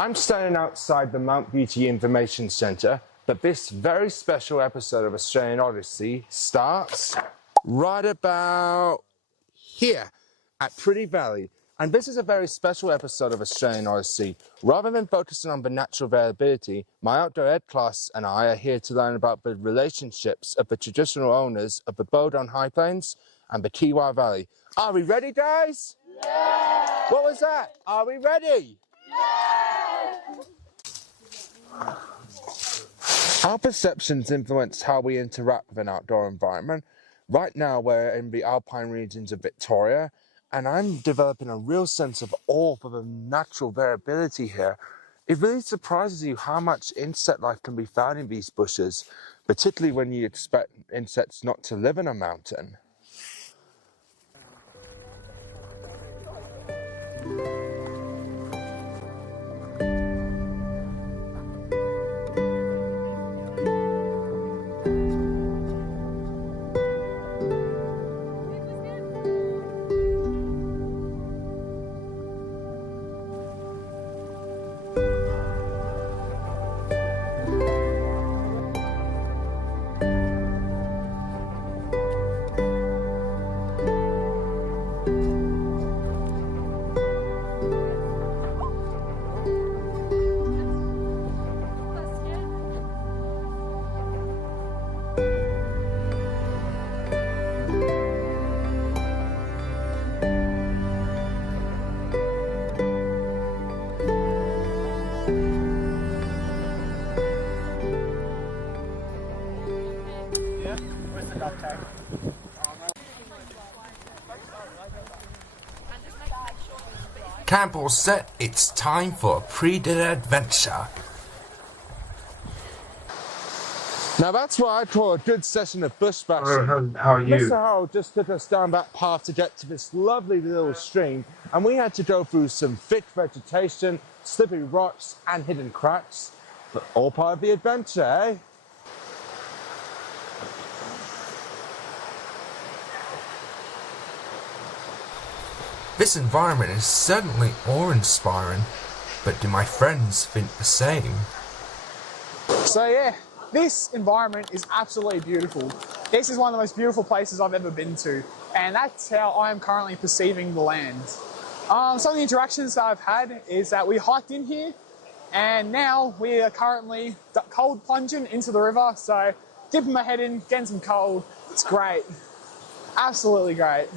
I'm standing outside the Mount Beauty Information Centre, but this very special episode of Australian Odyssey starts right about here at Pretty Valley. And this is a very special episode of Australian Odyssey. Rather than focusing on the natural variability, my outdoor ed class and I are here to learn about the relationships of the traditional owners of the Bowdoin High Plains and the Kiwi Valley. Are we ready, guys? Yeah! What was that? Are we ready? Our perceptions influence how we interact with an outdoor environment. Right now we're in the Alpine regions of Victoria, and I'm developing a real sense of awe for the natural variability here. It really surprises you how much insect life can be found in these bushes, particularly when you expect insects not to live in a mountain. Camp all set, it's time for a pre-dinner adventure. Now that's what I call a good session of bush bashing. How are you? Mr. Harold just took us down that path to get to this lovely little stream, and we had to go through some thick vegetation, slippery rocks and hidden cracks, but all part of the adventure, eh? This environment is certainly awe-inspiring, but do my friends think the same? So yeah, this environment is absolutely beautiful. This is one of the most beautiful places I've ever been to, and that's how I am currently perceiving the land. Some of the interactions that I've had is that we hiked in here, and now we are currently cold plunging into the river, so dipping my head in, getting some cold. It's great. Absolutely great.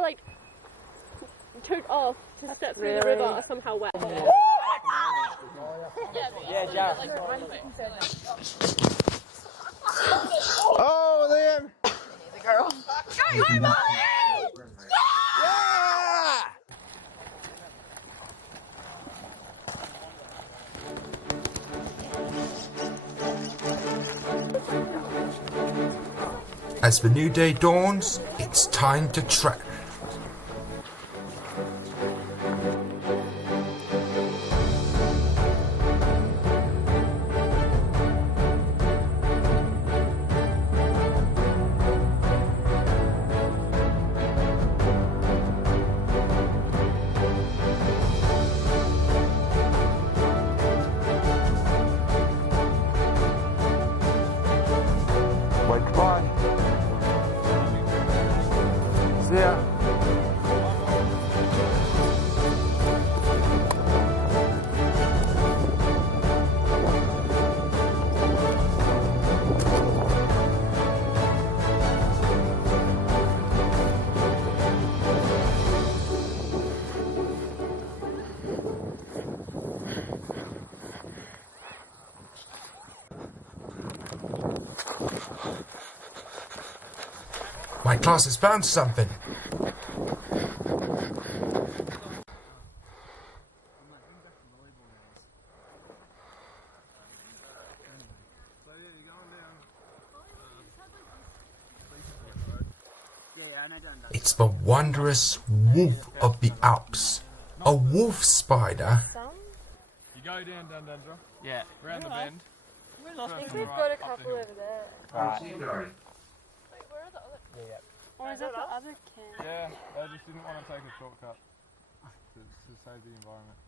Like took off to step through the river are somehow wet. Yeah, Jared. Oh, Liam! The girl. Go, Molly! Yeah! As the new day dawns, it's time to trek. Wait, goodbye. See ya. My class has found something. Yeah, It's the wondrous wolf of the Alps. A wolf spider? You go down, Dundundra. Yeah. Round the bend. I think we've got a couple over there. Right. Wait, where are the other? Yeah. Or is that the other can? Yeah, they just didn't want to take a shortcut to save the environment.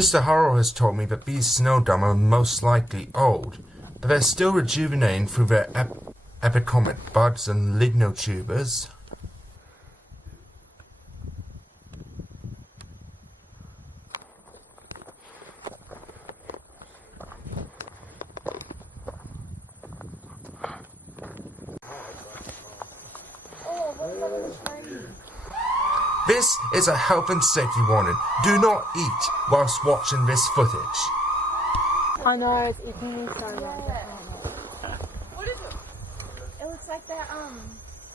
Mr. Harrell has told me that these snowdome are most likely old, but they're still rejuvenating through their epicomic buds and lignotubers. This is a health and safety warning. Do not eat whilst watching this footage. I know, it's eating me so much. What is it? It looks like that,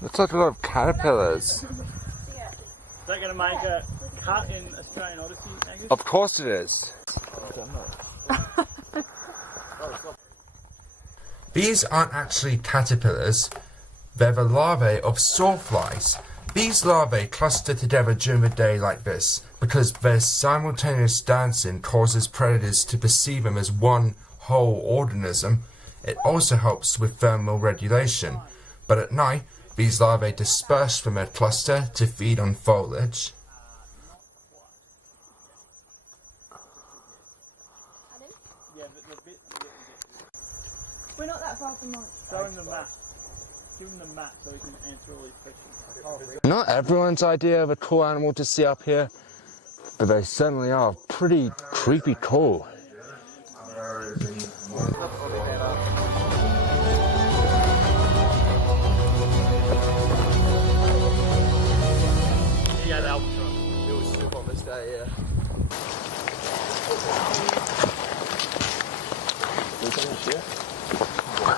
Looks like a lot of caterpillars. Is that going to make a cut in Australian Odyssey, Angus? Of course it is. These aren't actually caterpillars, they're the larvae of sawflies. These larvae cluster together during the day like this because their simultaneous dancing causes predators to perceive them as one whole organism. It also helps with thermal regulation, but at night these larvae disperse from their cluster to feed on foliage. we're not that far from Mont. Show him the map. Give him the map so he can answer all these questions. Not everyone's idea of a cool animal to see up here, but they certainly are pretty creepy cool. Yeah, the Alpine. It was super on this day, yeah.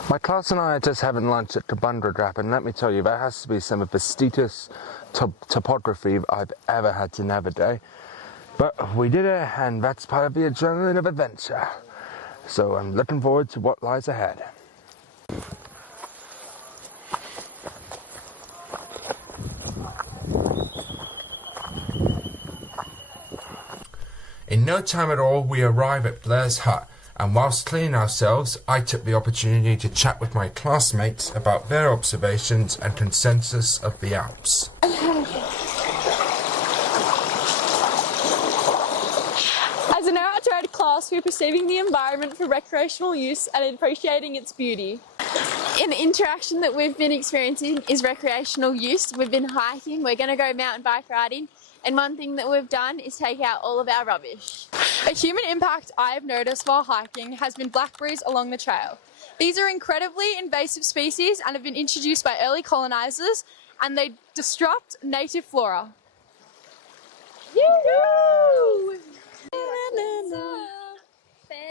My class and I are just having lunch at Kabundradrap, and let me tell you, that has to be some of the steepest topography I've ever had to navigate. But we did it, and that's part of the adrenaline of adventure. So I'm looking forward to what lies ahead. In no time at all, we arrive at Blair's hut, and whilst cleaning ourselves, I took the opportunity to chat with my classmates about their observations and consensus of the Alps. As an outdoor class, we're perceiving the environment for recreational use and appreciating its beauty. In the interaction that we've been experiencing is recreational use. We've been hiking, we're going to go mountain bike riding, and one thing that we've done is take out all of our rubbish. A human impact I've noticed while hiking has been blackberries along the trail. These are incredibly invasive species and have been introduced by early colonisers, and they disrupt native flora. Yoo-hoo!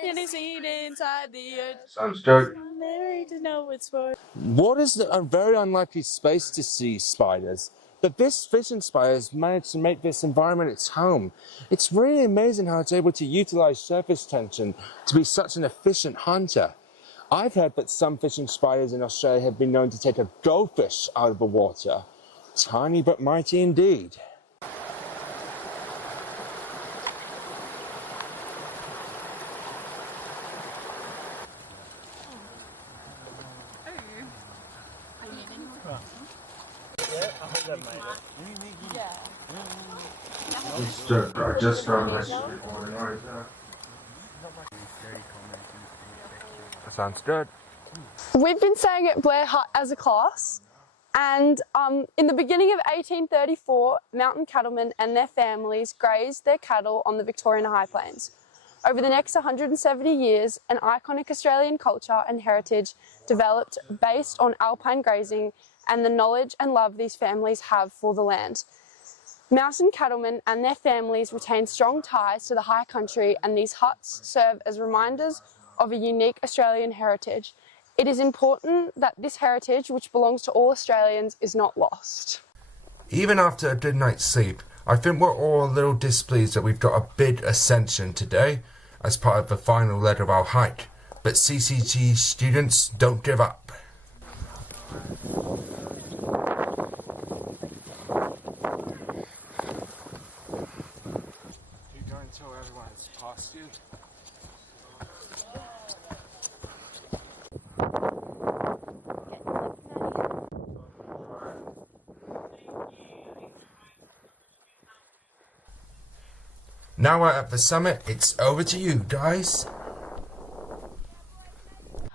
Can you see it inside the earth? Sounds good. Married to know it's for. Water is a very unlikely space to see spiders, but this fishing spider has managed to make this environment its home. It's really amazing how it's able to utilize surface tension to be such an efficient hunter. I've heard that some fishing spiders in Australia have been known to take a goldfish out of the water. Tiny but mighty indeed. I just started recording right now. Sounds good. We've been staying at Blair Hut as a class, and in the beginning of 1834, mountain cattlemen and their families grazed their cattle on the Victorian High Plains. Over the next 170 years, an iconic Australian culture and heritage developed based on alpine grazing and the knowledge and love these families have for the land. Mountain cattlemen and their families retain strong ties to the high country, and these huts serve as reminders of a unique Australian heritage. It is important that this heritage, which belongs to all Australians, is not lost. Even after a good night's sleep, I think we're all a little displeased that we've got a big ascension today as part of the final leg of our hike. But CCG students, don't give up. Keep going until everyone has passed you. Now we're at the summit, it's over to you guys.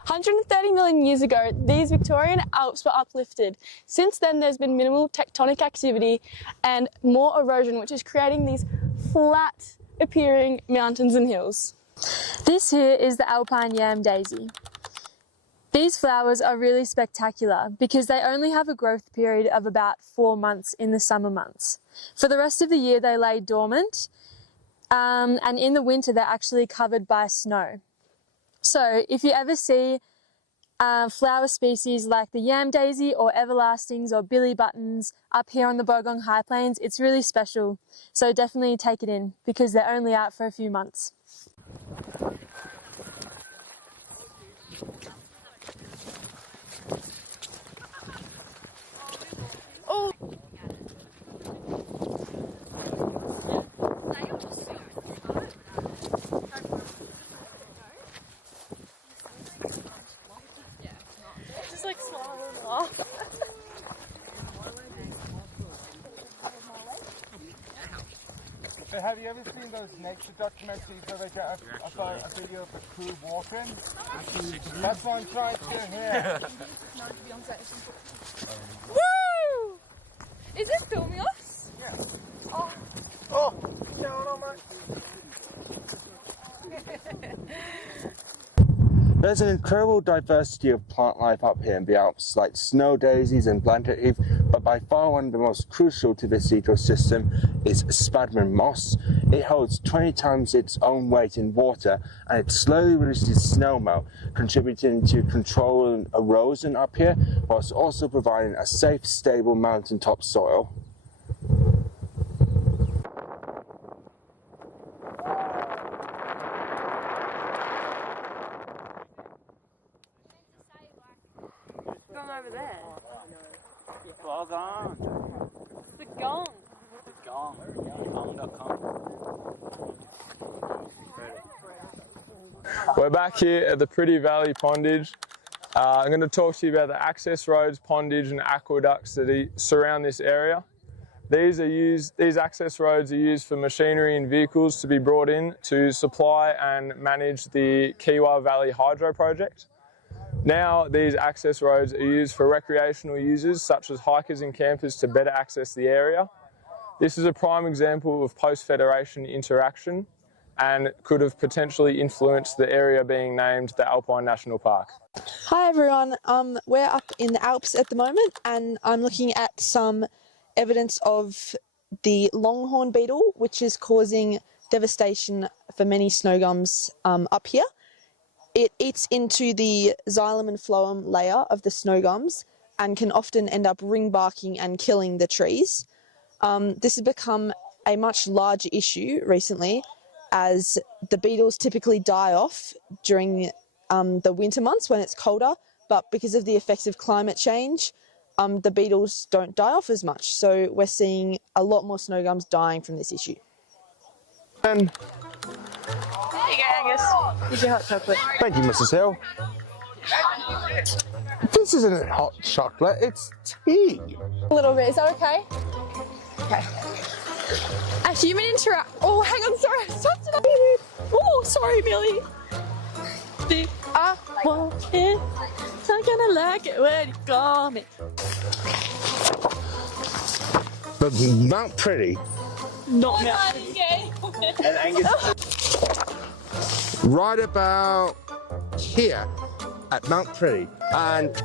130 million years ago, these Victorian Alps were uplifted. Since then, there's been minimal tectonic activity and more erosion, which is creating these flat appearing mountains and hills. This here is the Alpine yam daisy. These flowers are really spectacular because they only have a growth period of about 4 months in the summer months. For the rest of the year, they lay dormant, and in the winter, they're actually covered by snow. So if you ever see flower species like the yam daisy or everlastings or billy buttons up here on the Bogong High Plains, it's really special. So definitely take it in because they're only out for a few months. Oh. Just like swallow them off. So have you ever seen those nature documentaries where they get a video of the crew walking? That's what I'm trying to do here. Woo! Is it filming us? Yeah. Oh. Oh, what's going on, mate? There's an incredible diversity of plant life up here in the Alps, like snow daisies and blanket eve, but by far one of the most crucial to this ecosystem is sphagnum moss. It holds 20 times its own weight in water, and it slowly releases snowmelt, contributing to controlling erosion up here, whilst also providing a safe, stable mountaintop soil. Over there. Log on. It's the gong. The gong. Gong.com. We're back here at the Pretty Valley Pondage. I'm going to talk to you about the access roads, pondage and aqueducts that surround this area. These access roads are used for machinery and vehicles to be brought in to supply and manage the Kiwa Valley Hydro project. Now these access roads are used for recreational users such as hikers and campers to better access the area. This is a prime example of post-Federation interaction and could have potentially influenced the area being named the Alpine National Park. Hi everyone, we're up in the Alps at the moment and I'm looking at some evidence of the longhorn beetle, which is causing devastation for many snow gums up here. It eats into the xylem and phloem layer of the snow gums and can often end up ring barking and killing the trees. This has become a much larger issue recently as the beetles typically die off during the winter months when it's colder, but because of the effects of climate change, the beetles don't die off as much. So we're seeing a lot more snow gums dying from this issue. There you go, Angus. Here's your hot chocolate. Thank you, Mrs. Hill. This isn't hot chocolate, it's tea. A little bit, is that okay? Okay. A human interact. Oh, hang on, sorry, I stopped it. Oh, sorry, Millie. I want it. I'm gonna like it when you call me. But Mount Pretty, Not now. And Angus. right about here at Mount Pretty, and